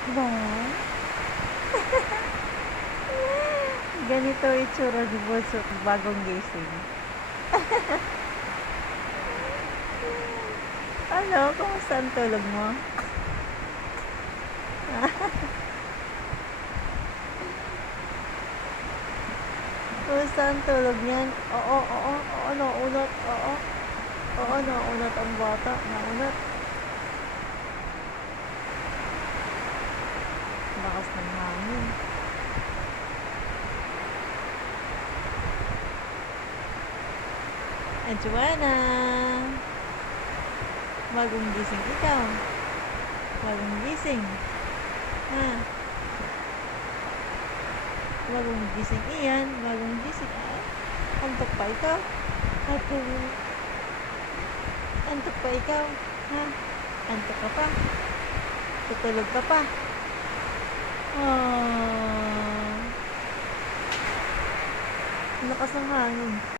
Ba? Ganito itsura ni Bunso bagong gising. Ano, kumusta ang tulog mo? Kumusta ang tulog niyan? Oo, oo, oo, naunat, oo. Oo, naunat ang bata, naunat. Lakas ng hangin. Joanna! Bagong gising ikaw. Bagong gising. Ha? Bagong gising iyan. Bagong gising. Ay, antok pa ikaw. Ate, antok pa ikaw. Ha? Antok ka pa. Tutulog ka pa. Oh, lakas ng hangin.